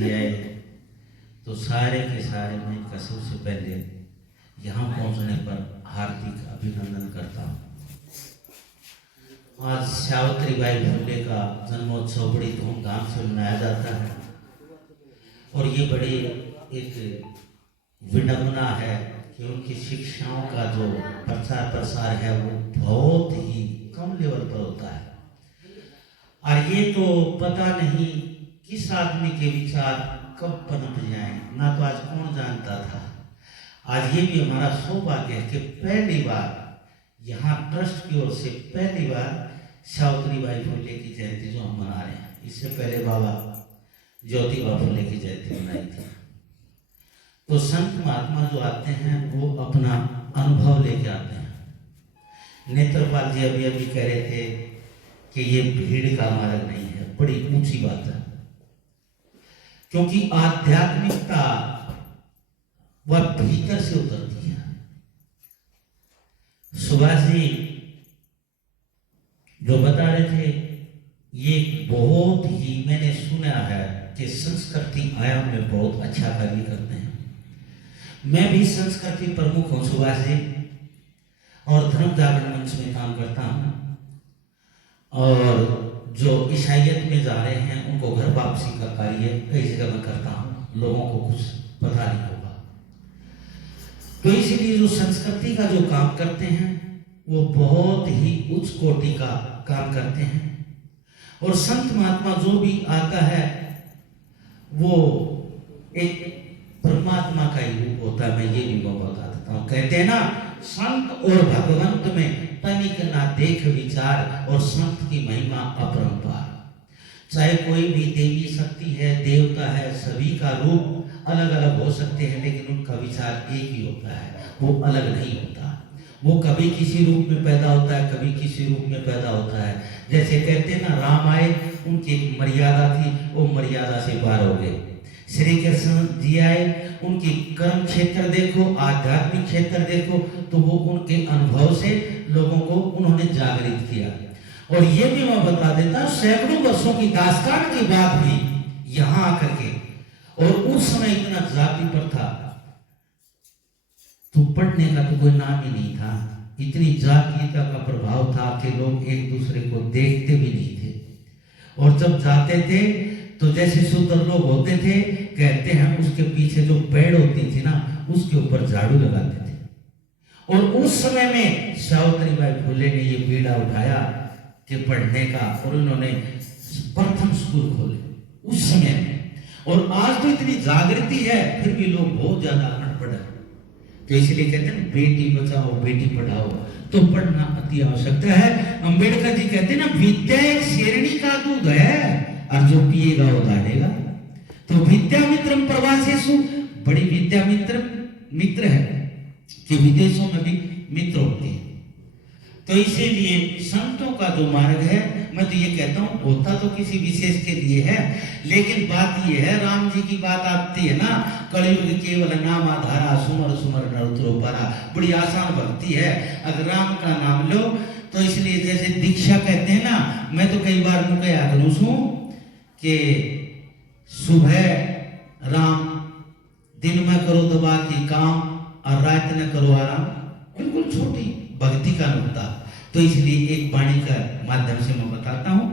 जी आए तो सारे के सारे मैं इनका सबसे पहले यहाँ पहुँचने पर हार्दिक अभिनंदन करता हूँ। आज सावित्रीबाई फुले का जन्मोत्सव बड़ी धूमधाम से मनाया जाता है और ये बड़ी एक विडंबना है कि उनकी शिक्षाओं का जो प्रचार प्रसार है वो बहुत ही कम लेवल पर होता है और ये तो पता नहीं किस आदमी के विचार कब पनप जाए, ना तो आज कौन जानता था। आज ये भी हमारा सौभाग्य है कि पहली बार यहाँ ट्रस्ट की ओर से पहली बार सावित्रीबाई फुले की जयंती जो हम मना रहे हैं, इससे पहले बाबा ज्योतिबा फुले की जयंती मनाई थी। तो संत महात्मा जो आते हैं वो अपना अनुभव लेके आते हैं। नेत्रपाल जी अभी अभी कह रहे थे कि ये भीड़ का मार्ग नहीं है, बड़ी ऊंची बात है, क्योंकि आध्यात्मिकता वह भीतर से उतरती है। सुभाष जी जो बता रहे थे ये बहुत ही मैंने सुना है कि संस्कृति आयाम में बहुत अच्छा कार्य करते हैं। मैं भी संस्कृति प्रमुख हूँ सुभाष जी और धर्म जागरण मंच में काम करता हूँ और जो ईसाइयत में जा रहे हैं उनको घर वापसी का कार्य कई जगह में करता हूँ, लोगों को कुछ पता नहीं होगा। तो इसीलिए जो संस्कृति का जो काम करते हैं वो बहुत ही उच्च कोटि का काम करते हैं और संत महात्मा जो भी आता है वो एक परमात्मा का ही रूप होता है। मैं ये भी बता देता हूँ, कहते हैं ना संत और भगवंत में तनिक ना देख विचार और संत की महिमा अपरंपार। चाहे कोई भी देवी शक्ति है, देवता है, सभी का रूप अलग अलग हो सकते हैं लेकिन उनका विचार एक ही होता है, वो अलग नहीं होता। वो कभी किसी रूप में पैदा होता है, कभी किसी रूप में पैदा होता है। जैसे कहते हैं ना राम आए, उनकी एक मर्यादा थी, वो मर्यादा से पार हो गए। श्री कृष्ण जी आए, उनकी कर्म क्षेत्र देखो, आध्यात्मिक क्षेत्र देखो, तो वो उनके अनुभव से लोगों को उन्होंने जागृत किया। और ये भी मैं बता देता हूँ, सैकड़ों वर्षों की दास्तान के बाद भी यहाँ आकर के, और उस समय इतना जाति पर था तो पढ़ने का तो कोई नाम ही नहीं था, इतनी जातीयता का प्रभाव था कि लोग एक दूसरे को देखते भी नहीं थे। और जब जाते थे तो जैसे शूद्र लोग होते थे, कहते हैं उसके पीछे जो पेड़ होती थी ना उसके ऊपर झाड़ू लगाते थे। और उस समय में सावित्रीबाई फुले ने ये बीड़ा उठाया कि पढ़ने का, और उन्होंने प्रथम स्कूल खोले उस समय में। और आज तो इतनी जागृति है फिर भी लोग बहुत ज्यादा अनपढ़ है। तो इसलिए कहते हैं बेटी बचाओ बेटी पढ़ाओ, तो पढ़ना अति आवश्यकता है। अंबेडकर जी कहते हैं ना विद्या एक शेरनी का दूध है और जो पिएगा वो दाढ़ेगा। तो विद्या मित्रम प्रवासेषु, बड़ी विद्या मित्र है कि विदेशों में भी मित्र होते हैं। तो इसीलिए संतों का जो मार्ग है, मैं तो ये कहता हूँ होता तो किसी विशेष के लिए है, लेकिन बात ये है राम जी की बात आती है ना, कलयुग केवल नाम आधारा, सुमर सुमर नर उतरो पारा। बड़ी आसान भक्ति है अगर राम का नाम लो। तो इसलिए जैसे दीक्षा कहते हैं ना, मैं तो कई बार मुझे याद हूँ कि सुबह राम, दिन में करो दबा की काम और रात में करो आराम। बिल्कुल छोटी भक्ति का नुकता। तो इसलिए एक वाणी का माध्यम से मैं बताता हूँ।